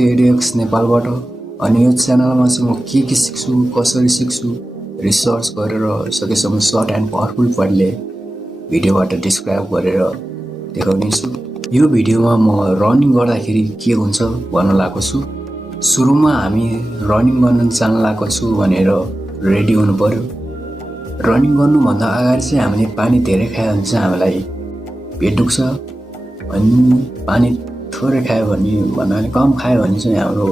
एडिएक्स नेपालबाट। अनि यो च्यानलमा चाहिँ म के सिक्छु, कसरी सिक्छु, रिसर्च गरेर सकेसम्म सर्ट एन्ड पावरफुल पाराले भिडियोबाट डिस्क्राइब गरेर देखाउने छु। यो भिडियोमा म रनिङ गर्दाखेरि के हुन्छ भन्न लागेको छु। सुरुमा हामी रनिङ गर्न जान लागेको छु भनेर रेडी हुनु पर्यो। रनिङ गर्नुभन्दा अगाडि चाहिँ हामीले पानी धेरै खायो भने चाहिँ हामीलाई पेट दुख्छ। अनि पानी थोरै खायो भने भन्नाले कम खायो भने चाहिँ हाम्रो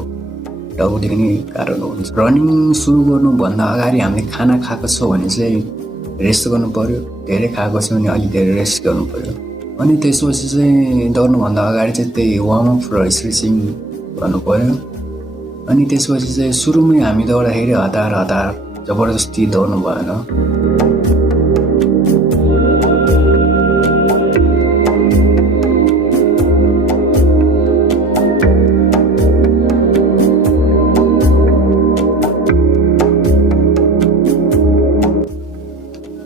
टाउको दुख्ने कारण हुन्छ। रनिङ सुरु गर्नुभन्दा अगाडि हामीले खाना खाएको छ भने चाहिँ रेस्ट गर्नु पर्यो। धेरै खाएको छ भने अलि धेरै रेस्ट गर्नु पर्यो। अनि त्यसपछि चाहिँ दौड्नुभन्दा अगाडि चाहिँ त्यही वार्म अप र स्ट्रेचिङ गर्नु पर्यो। अनि त्यसपछि चाहिँ सुरुमै हामी दौड्दाखेरि हतार जबरजस्ती दौड्नु भएन।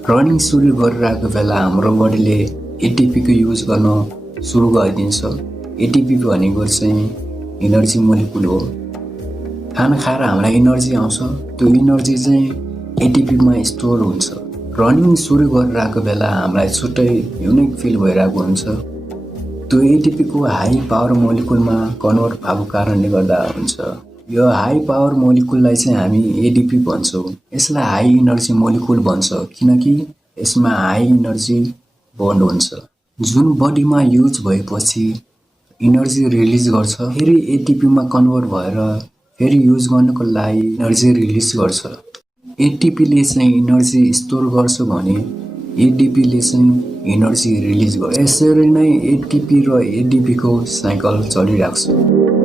रनिङ सुरु गरिरहेको बेला हाम्रो बडीले एटिपीको युज गर्न सुरु गरिदिन्छ। एटिपी भनेको चाहिँ इनर्जी मोलिकुल हो। खाना खाएर हामीलाई इनर्जी आउँछ, त्यो इनर्जी चाहिँ एटिपीमा स्टोर हुन्छ। रनिङ सुरु गरिरहेको बेला हामीलाई छुट्टै युनिक फिल भइरहेको हुन्छ। त्यो एटिपीको हाई पावर मोलिकुलमा कन्भर्ट भएको कारणले गर्दा हुन्छ। यो हाई पावर मोलिकुललाई चाहिँ हामी एडिपी भन्छौँ। यसलाई हाई इनर्जी मोलिकुल भन्छ किनकि यसमा हाई इनर्जी बन्ड हुन्छ, जुन बडीमा युज भएपछि इनर्जी रिलिज गर्छ। फेरि एटिपीमा कन्भर्ट भएर फेरि युज गर्नको लागि इनर्जी रिलिज गर्छ। एटिपीले चाहिँ इनर्जी स्टोर गर्छ भने एडिपीले चाहिँ इनर्जी रिलिज गर्छ। यसरी नै एटिपी र एडिपीको साइकल चलिरहेको छ।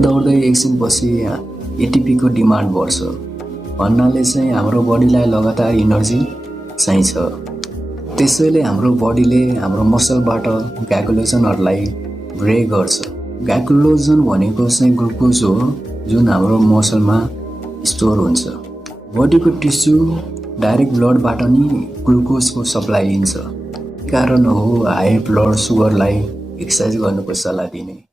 दौड्दै एकछिनपछि एटिपीको डिमान्ड बढ्छ भन्नाले चाहिँ हाम्रो बडीलाई लगातार इनर्जी चाहिन्छ। त्यसैले हाम्रो बडीले हाम्रो मसलबाट ग्लाइकोजनहरूलाई ब्रेक गर्छ। ग्लाइकोजन भनेको चाहिँ ग्लुकोज हो जुन हाम्रो मसलमा स्टोर हुन्छ। बडीको टिस्यु डाइरेक्ट ब्लडबाट नि ग्लुकोजको सप्लाई लिन्छ। कारण हो हाई ब्लड सुगरलाई एक्सर्साइज गर्नुको सल्लाह दिने।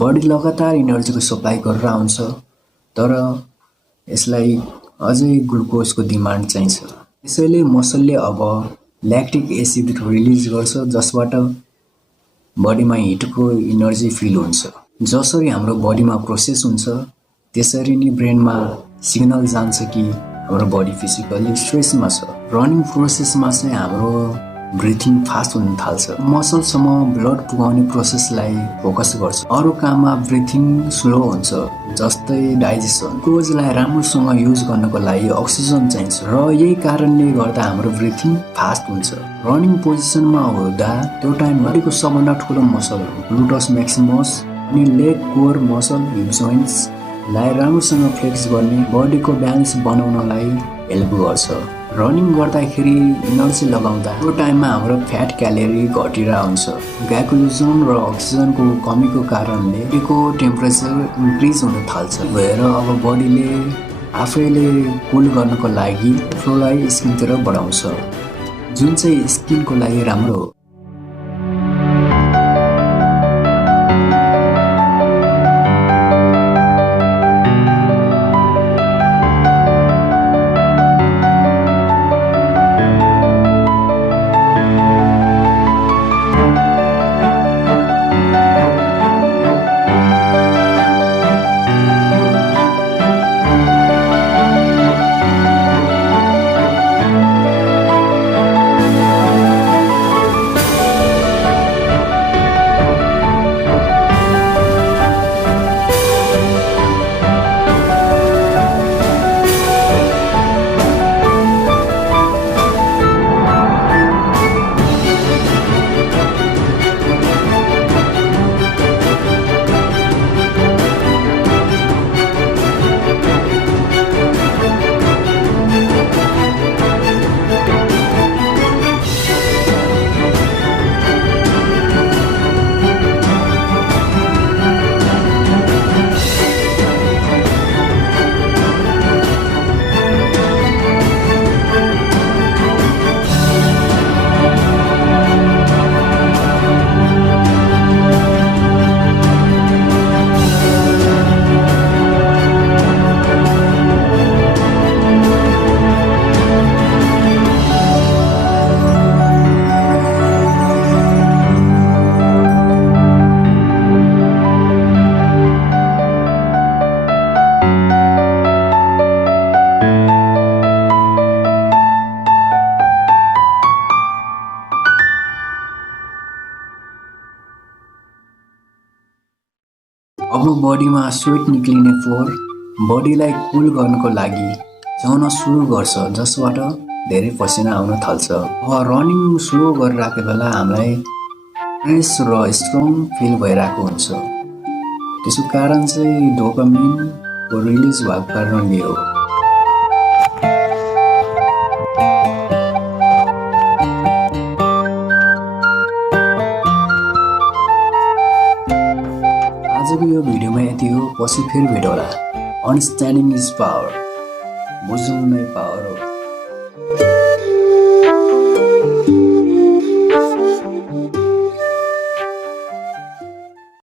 बडी लगातार इनर्जीको सप्लाई गरेर आउँछ, तर यसलाई अझै ग्लुकोजको डिमान्ड चाहिन्छ। त्यसैले मसलले अब ल्याक्टिक एसिड रिलिज गर्छ, जसबाट बडीमा हिटको इनर्जी फिल हुन्छ। जसरी हाम्रो बडीमा प्रोसेस हुन्छ त्यसरी नै ब्रेनमा सिग्नल जान्छ कि हाम्रो बडी फिजिकली स्ट्रेसमा छ। रनिङ प्रोसेसमा चाहिँ हाम्रो ब्रिथिङ फास्ट हुन थाल्छ, मसलसम्म ब्लड पुगाउने प्रोसेसलाई फोकस गर्छ। अरू काममा ब्रिथिङ स्लो हुन्छ, जस्तै डाइजेसन। ग्लुकोजलाई राम्रोसँग युज गर्नको लागि अक्सिजन चाहिन्छ र यही कारणले गर्दा हाम्रो ब्रिथिङ फास्ट हुन्छ। रनिङ पोजिसनमा हुँदा त्यो टाइम बडीको सबभन्दा ठुलो मसल ग्लुटस म्याक्सिमस अनि लेग कोर मसल हिप जोइन्ट्सलाई राम्रोसँग फ्लेक्स गर्ने बडीको ब्यालेन्स बनाउनलाई हेल्प गर्छ। रनिङ गर्दाखेरि इनर्जी लगाउँदा त्यो टाइममा हाम्रो फ्याट क्यालोरी घटिरहेको हुन्छ। ग्लाइकोजन र अक्सिजनको कमीको कारणले बडीको टेम्परेचर इन्क्रिज हुन थाल्छ भएर अब बडीले आफैले कुल गर्नको लागि फ्लोलाई स्किनतिर बढाउँछ, जुन चाहिँ स्किनको लागि राम्रो हो। अब बडीमा स्वेट निक्लिने फ्लोर बडीलाई कुल गर्नको लागि च्याउन सुरु गर्छ, जसबाट धेरै पसिना आउन थाल्छ। अब रनिङ स्लो गरिरहेको बेला हामीलाई फ्रेस र स्ट्रङ फिल भइरहेको हुन्छ। त्यसको कारण चाहिँ डोपामिनको रिलिज भएको कारणले हो। आजको यो भिडियोमा यति हो, पछि फेरि भेटौँला। अन्डरस्ट्यान्डिङ इज पावर, बुझ्नु नै पावर हो।